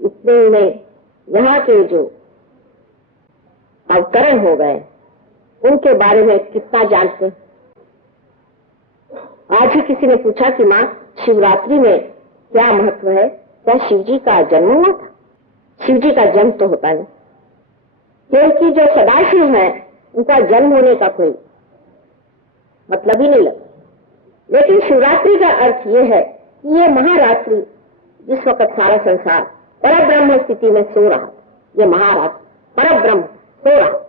इतने में यहाँ के जो अवतरण हो गए उनके बारे में कितना जानते हैं। आज ही किसी ने पूछा कि माँ, शिवरात्रि में क्या महत्व है? क्या शिव जी का जन्म हुआ था? शिव जी का जन्म तो होता नहीं, क्योंकि जो सदाशिव है उनका जन्म होने का कोई मतलब ही नहीं लगता। लेकिन शिवरात्रि का अर्थ ये है कि ये महारात्रि, जिस वक्त सारा संसार परब्रह्म स्थिति में सो रहा, ये महारात्रि परब्रह्म सो रहा।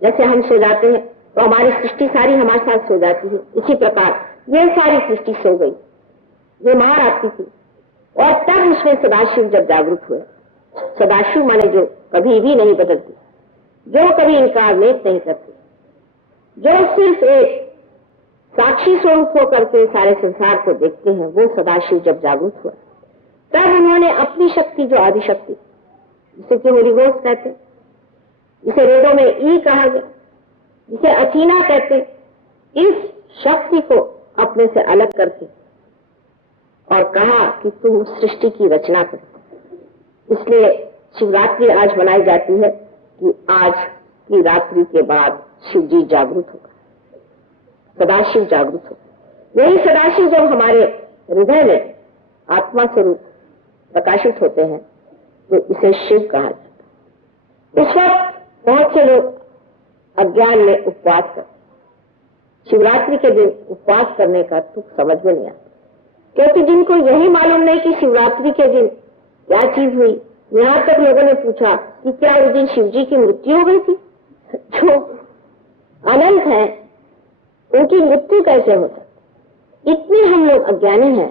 जैसे हम सो जाते हैं तो हमारी सृष्टि सारी हमारे साथ सो जाती है, इसी प्रकार ये सारी सृष्टि सो गई, ये महारात्रि थी। और तब उसमें सदाशिव जब जागरूक हुए, सदाशिव माने जो कभी भी नहीं बदलते, जो कभी इनकार नहीं करते, जो सिर्फ एक साक्षी स्वरूप होकर के सारे संसार को देखते हैं, वो सदाशिव जब जागरूक हुआ तब उन्होंने अपनी शक्ति, जो आदि शक्ति, जिसे कि होली घोस्ट कहते, जिसे वेदों में ई कहा गया, जिसे अथीना कहते, इस शक्ति को अपने से अलग करके और कहा कि तुम सृष्टि की रचना कर। इसलिए शिवरात्रि आज मनाई जाती है कि आज की रात्रि के बाद शिव जी जागृत होगा, सदाशिव जागृत होगा। यही सदाशिव जब हमारे हृदय में आत्मा स्वरूप प्रकाशित होते हैं तो इसे शिव कहा जाता है। इस वक्त बहुत से लोग अज्ञान में उपवास करते, शिवरात्रि के दिन उपवास करने का तुक समझ में नहीं आता, क्योंकि जिनको यही मालूम नहीं कि शिवरात्रि के दिन क्या चीज हुई। यहाँ तक लोगों ने पूछा कि क्या उस दिन शिव जी की मृत्यु हो गई थी? जो अनंत है उनकी मृत्यु कैसे हो सकती? इतने हम लोग अज्ञानी हैं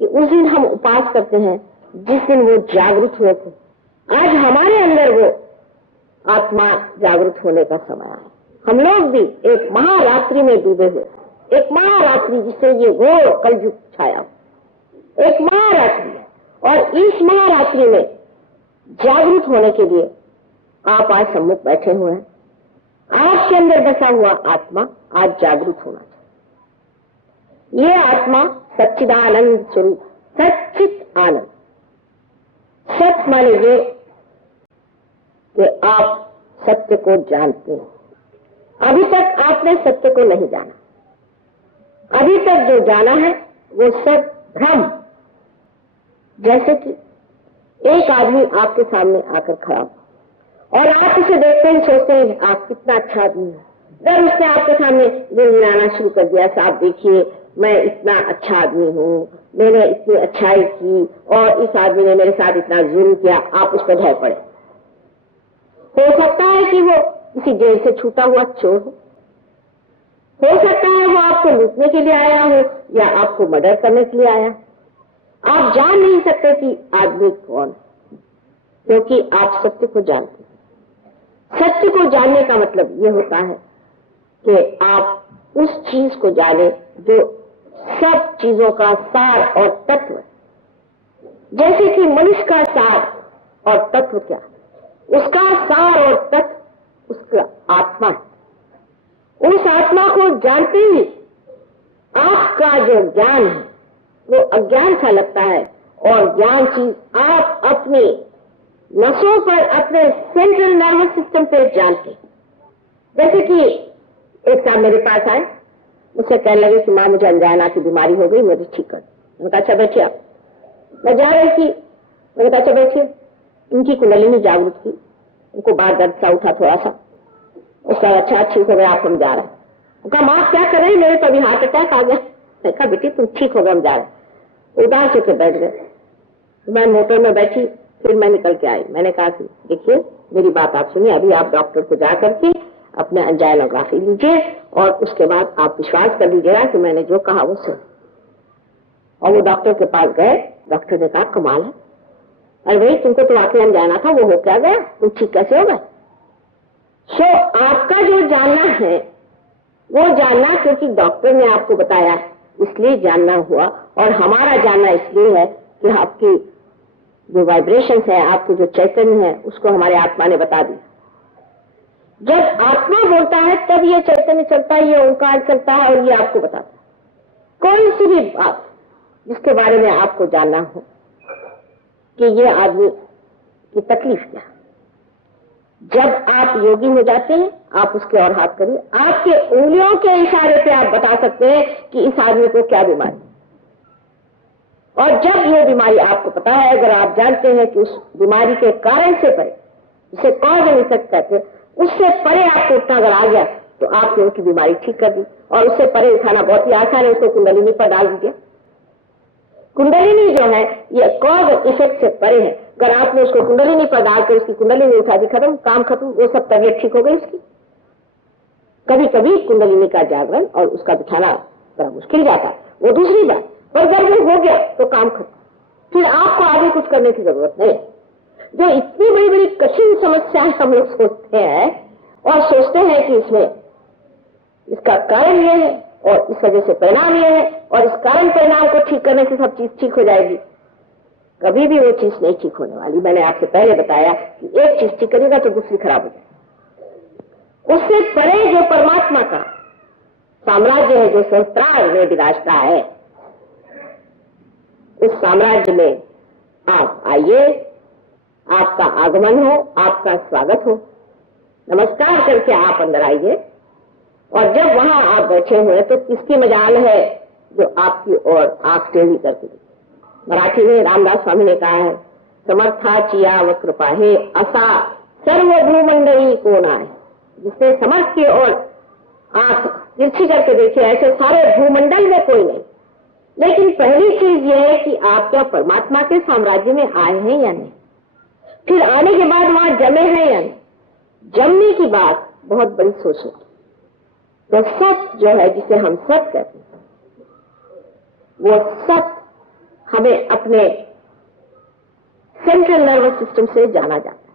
कि उस दिन हम उपवास करते हैं जिस दिन वो जागृत हुए थे। आज हमारे अंदर वो आत्मा जागृत होने का समय है। हम लोग भी एक महारात्रि में डूबे हुए, एक महारात्रि जिसे ये घोर कलयुग छाया, एक महारात्रि है। और इस महारात्रि में जागृत होने के लिए आप आज सम्मुख बैठे हुए हैं। आपके अंदर बसा हुआ आत्मा आज जागृत होना चाहिए। ये आत्मा सच्चिदानंद स्वरूप, सच्चित आनंद। सच माने ये कि आप सत्य को जानते हैं। अभी तक आपने सत्य को नहीं जाना। अभी तक जो जाना है वो सब भ्रम। जैसे कि एक आदमी आपके सामने आकर खड़ा और आप उसे देखते हैं, सोचते हैं आप कितना अच्छा आदमी है। जब उसने आपके सामने गुनगुनाना शुरू कर दिया, साहब देखिए मैं इतना अच्छा आदमी हूँ, मैंने इतनी अच्छाई की और इस आदमी ने मेरे साथ इतना जुल्म किया, आप उस पर भय पड़े। हो सकता है कि वो किसी जेल से छूटा हुआ चोर हो सकता है वो आपको लूटने के लिए आया हो या आपको मर्डर करने के लिए आया। आप जान नहीं सकते कि आदमी कौन है, क्योंकि आप सत्य को जानते हैं। सत्य को जानने का मतलब ये होता है कि आप उस चीज को जाने जो सब चीजों का सार और तत्व है। जैसे कि मनुष्य का सार और तत्व क्या, उसका सार और तत्व उसका आत्मा है। उस आत्मा को जानते ही आपका जो ज्ञान है वो अज्ञान सा लगता है, और ज्ञान चीज आप अपनी नसों पर, अपने सेंट्रल नर्वस सिस्टम पे जानते। जैसे कि एक साहब मेरे पास आए, मुझसे कहने लगे कि माँ मुझे अंजाना की बीमारी हो गई, मुझे ठीक कर। मैंने कहा अच्छा बैठिए आप। मैं जा रही थी, मैंने कहा अच्छा बैठिए। उनकी कुंडलिनी जागृत की, उनको बाहर दर्द सा उठा थोड़ा सा। उसका अच्छा ठीक हो गया, आप हम जा रहे हैं। कहा माँ क्या कर रहे हैं, मेरे तो अभी हार्ट अटैक आ गया। मैं कहा बेटी तुम ठीक हो गए, हम जा रहे हैं। उदास होकर बैठ गए। मैं मोटर में बैठी, फिर मैं निकल के आई। मैंने कहा कि देखिए मेरी बात आप सुनिए, अभी आप डॉक्टर को जा करके अपने एंजाइनोग्राफी लीजिए और उसके बाद आप विश्वास कर लीजिएगा कि मैंने जो कहा वो सुन। और वो डॉक्टर के पास गए। डॉक्टर ने कहा कमाल है, अरे भाई तुमको तो आखिर एंजाइना था, वो हो क्या गया, तुम ठीक कैसे हो गए? सो आपका जो जानना है वो जानना क्योंकि डॉक्टर ने आपको बताया इसलिए जानना हुआ, और हमारा जानना इसलिए है कि आपकी जो वाइब्रेशंस है, आपको जो चैतन्य है, उसको हमारे आत्मा ने बता दिया। जब आत्मा बोलता है तब ये चैतन्य चलता है, ये ओंकार चलता है और ये आपको बताता है। कोई सी भी बात जिसके बारे में आपको जानना हो, कि ये आदमी की तकलीफ क्या। जब आप योगी हो जाते हैं, आप उसके और हाथ करिए, आपके उंगलियों के इशारे पे आप बता सकते हैं कि इस आदमी को क्या बीमारी। और जब ये बीमारी आपको पता है, अगर आप जानते हैं कि उस बीमारी के कारण से परे, जिसे कॉज एंड इफेक्ट कहते हैं, उससे परे आपको उठना अगर आ गया तो आपने उनकी बीमारी ठीक कर दी। और उससे परे उठाना बहुत ही आसान है, उसको कुंडलिनी पर डाल दीजिए। कुंडलिनी जो है ये कॉज और इफेक्ट से परे है। अगर आपने उसको कुंडलिनी पर डालकर उसकी कुंडलिनी उठा दी, खत्म, काम खत्म, वो सब तबीयत ठीक हो गई उसकी। कभी कभी कुंडलिनी का जागरण और उसका बिठाना बड़ा मुश्किल जाता है, वो दूसरी बात, पर अगर वो हो गया तो काम खत्म, फिर आपको आगे कुछ करने की जरूरत नहीं। जो इतनी बड़ी बड़ी कठिन समस्याएं हम लोग सोचते हैं और सोचते हैं कि इसमें इसका कारण यह है और इस वजह से परिणाम यह है और इस कारण परिणाम को ठीक करने से सब चीज ठीक हो जाएगी, कभी भी वो चीज नहीं ठीक होने वाली। मैंने आपसे पहले बताया कि एक चीज ठीक करेगा तो दूसरी खराब हो जाएगी। उससे परे जो परमात्मा का साम्राज्य है, जो सहस्त्रार में विराजता है, उस साम्राज्य में आप आइए, आपका आगमन हो, आपका स्वागत हो, नमस्कार करके आप अंदर आइए। और जब वहां आप बैठे हुए तो किसकी मजाल है जो आपकी ओर आंख टेढ़ी करके। मराठी में रामदास स्वामी ने कहा है, समर्था चिया व कृपा है असा सर्वभूमंडली कोण आहे। जिसने समर्थ की ओर आंख तिरछी करके देखी, ऐसे सारे भूमंडल में कोई नहीं। लेकिन पहली चीज यह है कि आप क्या परमात्मा के साम्राज्य में आए हैं या नहीं, फिर आने के बाद वहां जमे हैं या नहीं। जमने की बात बहुत बड़ी सोच है। तो सत जो है, जिसे हम सत कहते हैं, वो सत हमें अपने सेंट्रल नर्वस सिस्टम से जाना जाता है।